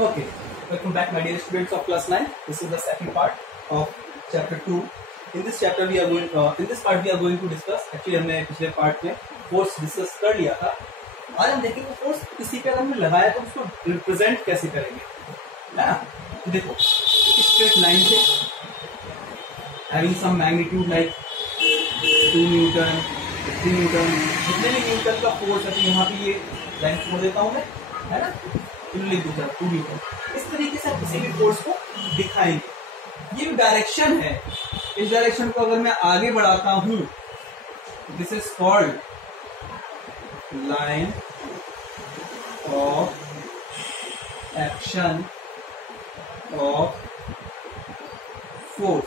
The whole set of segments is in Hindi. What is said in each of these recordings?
Okay, welcome back, my dear students of class 9. This is the second part of chapter 2. In this chapter we are going to discuss. Actually हमने पिछले पार्ट में फोर्स डिस्कस कर लिया था. आज हम देखेंगे फोर्स किसी पे अगर हमने लगाया तो उसको रिप्रेजेंट कैसे करेंगे, है ना. तो देखो स्ट्रेट लाइन से having some magnitude like 2 Newton 3 Newton, जितने भी न्यूटन का फोर्स है तो यहाँ पे ये लाइन छोड़ देता हूँ मैं, है ना. लिख दूसरा 2 न्यूटन. इस तरीके से आप किसी भी फोर्स को दिखाएंगे. ये डायरेक्शन है. इस डायरेक्शन को अगर मैं आगे बढ़ाता हूं, this is called line of action of force.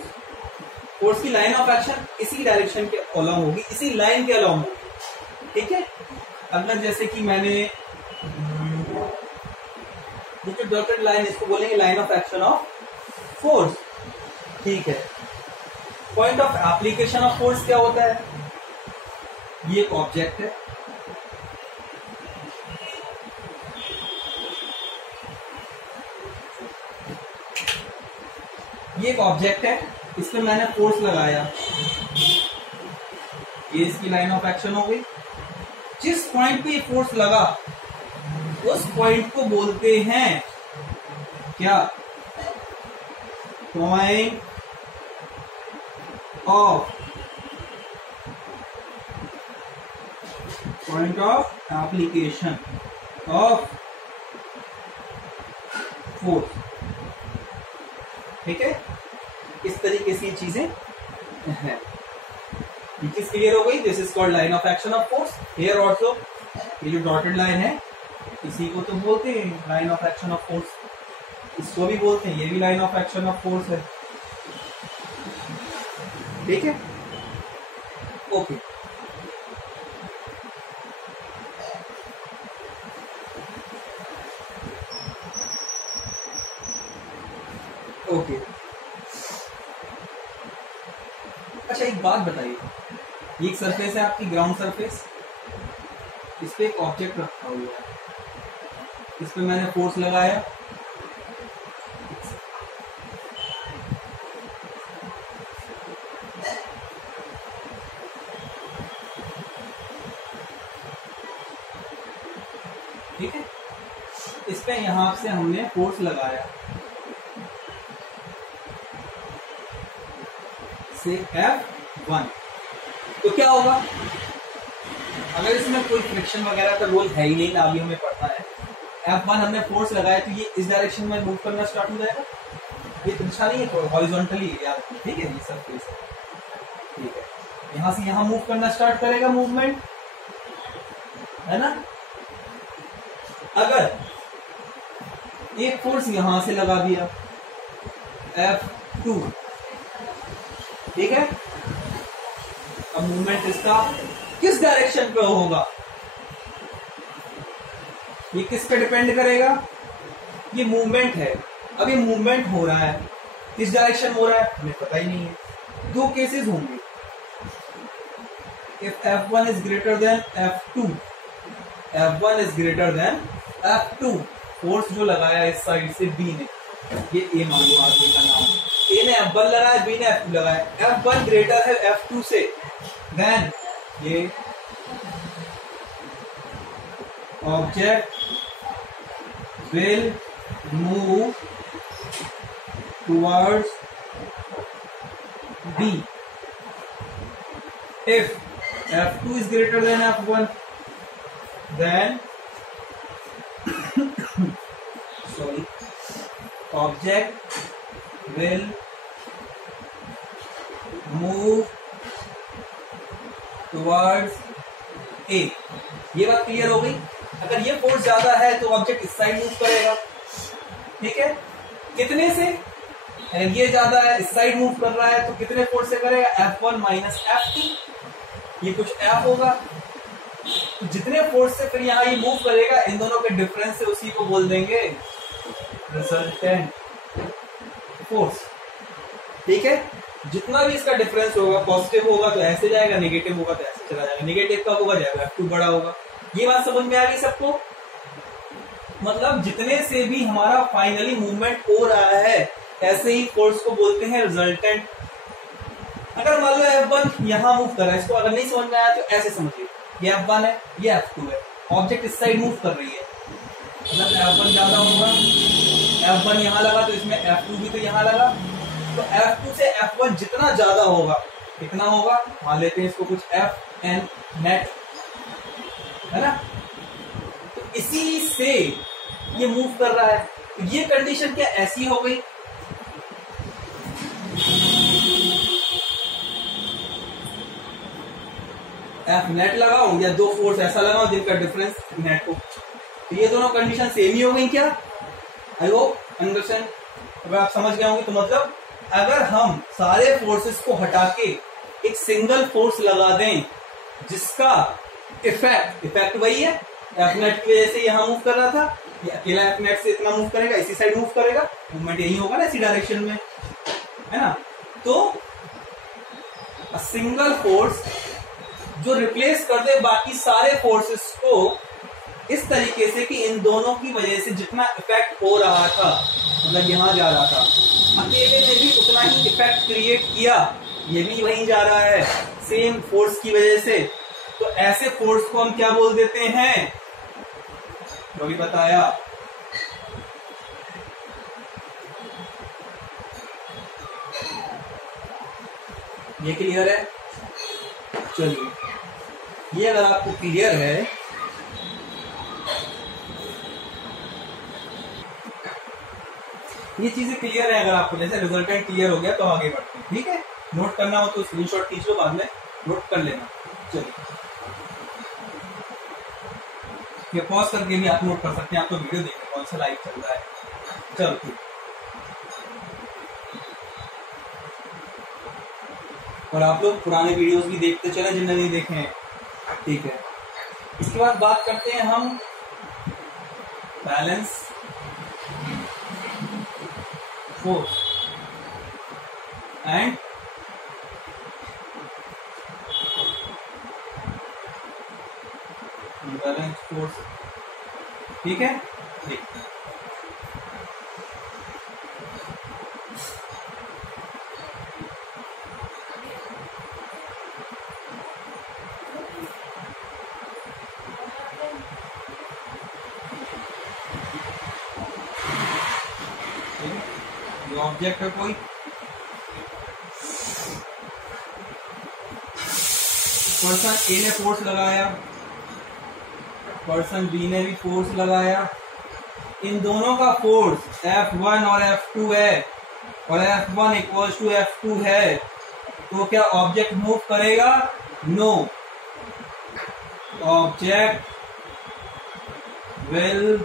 Force की लाइन ऑफ एक्शन इसी डायरेक्शन के अलॉन्ग होगी, इसी लाइन के अलॉन्ग होगी. ठीक है. अगर जैसे कि मैंने जो डॉटेड लाइन, इसको बोलेंगे line of action of force. ठीक है. Point of application of force क्या होता है? ये एक ऑब्जेक्ट है, ये एक ऑब्जेक्ट है, इसमें मैंने फोर्स लगाया, ये इसकी लाइन ऑफ एक्शन हो गई. जिस पॉइंट पे ये फोर्स लगा उस पॉइंट को बोलते हैं क्या? Point of application of force. ठीक है. इस तरीके से ये चीजें हैं. ये चीज क्लियर हो गई. This is called line of action of force. Here also ये जो डॉटेड लाइन है इसी को तो बोलते हैं line of action of force. इसको भी बोलते हैं, ये भी line of action of force है. ठीक है. ओके. ओके. अच्छा एक बात बताइए, ये एक सरफेस है आपकी ग्राउंड सरफेस, इस पे एक ऑब्जेक्ट रखा हुआ है, इस पे मैंने फोर्स लगाया, ठीक है. इस पे यहां से हमने फोर्स लगाया, से F1. तो क्या होगा अगर इसमें कोई फ्रिक्शन वगैरह का रोल है ही नहीं, अभी हमें पढ़ना है. F1 हमने फोर्स लगाया तो ये इस डायरेक्शन में मूव करना स्टार्ट हो जाएगा. ये तिरछा नहीं है, हॉरिजॉन्टली याद. ठीक है. ये सब केस है. ठीक है. यहां से यहां मूव करना स्टार्ट करेगा मूवमेंट, है ना. अगर एक फोर्स यहां से लगा दिया F2, ठीक है. अब मूवमेंट इसका किस डायरेक्शन पे होगा? ये किस पे डिपेंड करेगा? ये मूवमेंट है. अब ये मूवमेंट हो रहा है, किस डायरेक्शन हो रहा है हमें पता ही नहीं है. दो केसेस होंगे. If F1 is greater than F2, F1 is greater than F2. Force जो लगाया इस साइड से B ने, ये A मान लो आदमी का नाम. A ने F1 लगाया, B ने F2 लगाया. F1 ग्रेटर है F2 से, देन ये object will move towards B. If F2 is greater than F1, then sorry, object will move towards A. ये बात क्लियर हो गई. अगर ये फोर्स ज्यादा है तो ऑब्जेक्ट इस साइड मूव करेगा. ठीक है. कितने से? ये ज्यादा है, इस साइड मूव कर रहा है, तो कितने फोर्स से करेगा? F1 minus F2. ये कुछ F होगा. तो जितने फोर्स से फिर यहां ये मूव करेगा, इन दोनों के डिफरेंस से उसी को बोल देंगे रिजल्टेंट फोर्स. ठीक है. जितना भी इसका डिफरेंस होगा, पॉजिटिव होगा तो ऐसे जाएगा, नेगेटिव होगा तो ऐसे चला जाएगा. नेगेटिव का होगा जाएगा F2 बड़ा होगा. ये बात समझ में आ गई सबको? मतलब जितने से भी हमारा फाइनली मूवमेंट हो रहा है ऐसे ही फोर्स को बोलते हैं रिजल्टेंट। अगर मान लो F1 यहां मूव कर रहा है, इसको अगर नहीं समझ में आया तो ऐसे समझिए, ये F1 है, ये F2 है, ऑब्जेक्ट इस साइड मूव कर रही है, मतलब F1 ज्यादा होगा, F1 यहां लगा तो इसमें F2 भी तो यहां लगा, तो F2 से F1 जितना ज्यादा होगा कितना होगा, मान लेते हैं इसको कुछ Fn नेट, है ना, तो इसी से ये मूव कर रहा है। तो ये कंडीशन क्या ऐसी हो गई, F नेट लगाऊं या दो फोर्स ऐसा लगाऊं जिनका डिफरेंस नेट हो, तो ये दोनों कंडीशन सेम ही हो गई क्या? I hope understand. अगर आप समझ गए होंगे तो मतलब अगर हम सारे फोर्सेस को हटा के एक सिंगल फोर्स लगा दें जिसका इफेक्ट वही है, F नेट की वजह से यहां मूव कर रहा था, ये अकेला F नेट से इतना मूव करेगा, इसी साइड मूव करेगा, मूवमेंट यही होगा ना इसी डायरेक्शन में, है ना। तो सिंगल फोर्स जो रिप्लेस कर दे बाकी सारे फोर्सेस को इस तरीके से कि इन दोनों की वजह से जितना इफेक्ट हो रहा था, मतलब यहां जा रहा था, अकेले ने भी उतना ही इफेक्ट क्रिएट किया, ये भी वहीं जा रहा है सेम फोर्स की वजह से, तो ऐसे फोर्स को हम क्या बोल देते हैं, जो भी बताया, ये क्लियर है। चलिए ये अगर आपको क्लियर है ये चीजें क्लियर है, अगर आपको जैसे रिजल्टेंट क्लियर हो गया तो आगे बढ़ते हैं, ठीक है। नोट करना हो तो स्क्रीनशॉट खींच लो, बाद में नोट कर लेना। चलिए ये पॉज करके भी आप नोट कर सकते हैं, आपको वीडियो देखने कौन सा लाइव चल रहा है। चलो ठीक, और आप लोग पुराने वीडियोस भी देखते चले जिन्होंने नहीं देखे हैं, ठीक है। इसके बाद बात करते हैं हम balance force and balance force, ठीक है। ऑब्जेक्ट है कोई, पर्सन ए ने फोर्स लगाया, पर्सन बी ने भी फोर्स लगाया, इन दोनों का फोर्स F1 और F2 है, और F1 इक्वल्स टू F2 है, तो क्या ऑब्जेक्ट मूव करेगा? No, object will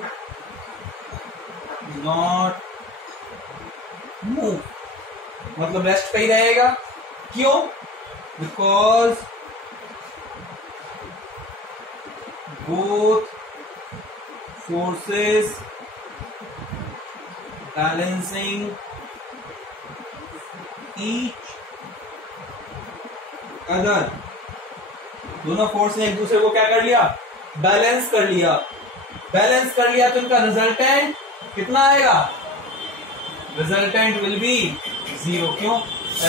not move, मतलब रेस्ट पे ही रहेगा। क्यों? Because both forces balancing each other, दोनों फोर्स ने एक दूसरे को क्या कर लिया? बैलेंस कर लिया। बैलेंस कर लिया तो इनका रिजल्टेंट कितना आएगा? Resultant will be zero. क्यों?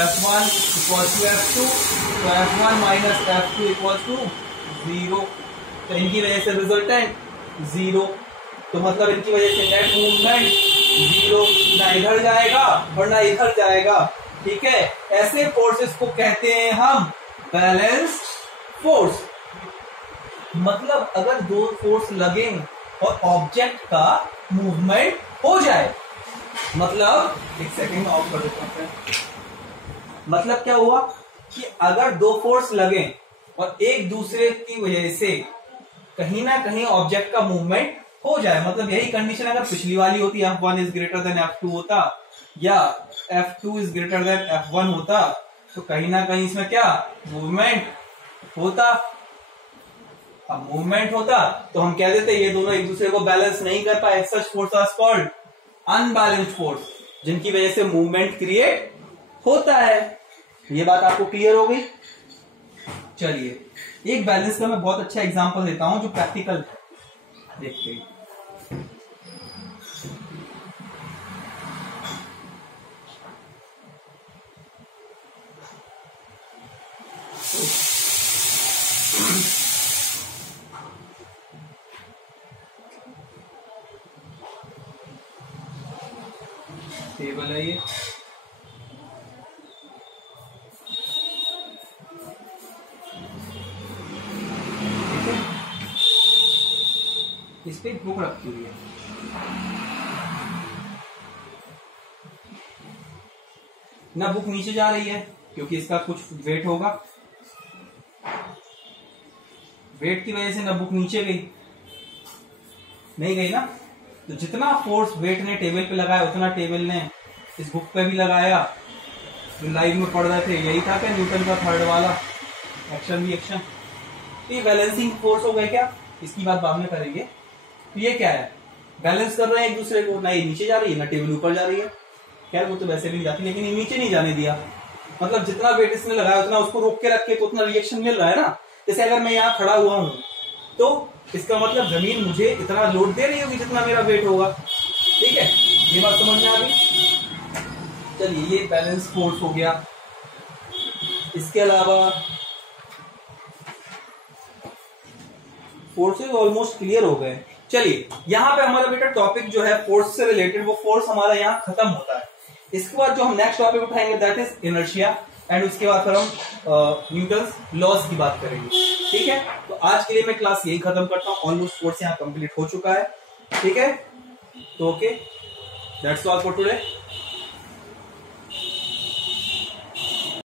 F1 इक्वल टू F2, तो F1 minus F2 equal to zero, तो इनकी वजह से रिजल्टेंट जीरो, तो मतलब इनकी वजह से नेट मूवमेंट जीरो, ना इधर जाएगा और ना इधर जाएगा, ठीक है। ऐसे फोर्सेस को कहते हैं हम बैलेंस फोर्स। मतलब अगर दो फोर्स लगे और ऑब्जेक्ट का मूवमेंट हो जाए, मतलब एक सेकंड में ऑफ कर देता हूं। मतलब क्या हुआ कि अगर दो फोर्स लगे और एक दूसरे की वजह से कहीं ना कहीं ऑब्जेक्ट का मूवमेंट हो जाए, मतलब यही कंडीशन अगर पिछली वाली होती, F1 is greater than F2 होता या F2 is greater than F1 होता, तो कहीं ना कहीं इसमें क्या मूवमेंट होता। अब मूवमेंट होता तो हम कह देते ये दोनों एक दूसरे को बैलेंस नहीं कर पाए, such force are called unbalanced force, जिनकी वजह से मूवमेंट क्रिएट होता है। ये बात आपको क्लियर हो गई? चलिए एक बैलेंस का मैं बहुत अच्छा एग्जांपल देता हूं जो प्रैक्टिकल है, देखते हैं। टेबल है ये, ठीक है, इस पे बुक रखी हुई है। ना बुक नीचे जा रही है क्योंकि इसका कुछ वेट होगा, वेट की वजह से ना बुक नीचे गई, नहीं गई ना। तो जितना फोर्स वेट ने टेबल पे लगाया उतना टेबल ने इस बुक पे भी लगाया। जो लाइव में पढ़ रहे थे यही था क्या, न्यूटन का थर्ड वाला एक्शन रिएक्शन। ये बैलेंसिंग फोर्स हो गया क्या, इसकी बात बाद में करेंगे। तो ये क्या है, बैलेंस कर रहे हैं एक दूसरे को, ना ये नीचे जा रही है ना टेबल ऊपर जा रही है। खैर वो तो वैसे भी जाती, लेकिन ये नीचे नहीं जाने दिया। मतलब जितना वेट इसने लगाया उतना उसको रोक के रख के तो उतना रिएक्शन मिल रहा है ना। जैसे अगर मैं यहाँ खड़ा हुआ हूं तो इसका मतलब जमीन मुझे इतना लोड दे रही होगी जितना मेरा वेट होगा, ठीक है, ये बात समझ में आ गई। चलिए ये बैलेंस फोर्स हो गया। इसके अलावा फोर्सेस ऑलमोस्ट क्लियर हो गए। चलिए यहाँ पे हमारा बेटा टॉपिक जो है फोर्स से रिलेटेड, वो फोर्स हमारा यहाँ खत्म होता है। इसके बाद जो हम नेक्स्ट टॉपिक उठाएंगे दैट इज इनर्शिया, एंड उसके बाद फिर हम न्यूटन्स लॉज की बात करेंगे, ठीक है। तो आज के लिए मैं क्लास यही खत्म करता हूँ, ऑलमोस्ट कोर्स यहाँ कंप्लीट हो चुका है, ठीक है। तो okay, that's all for today.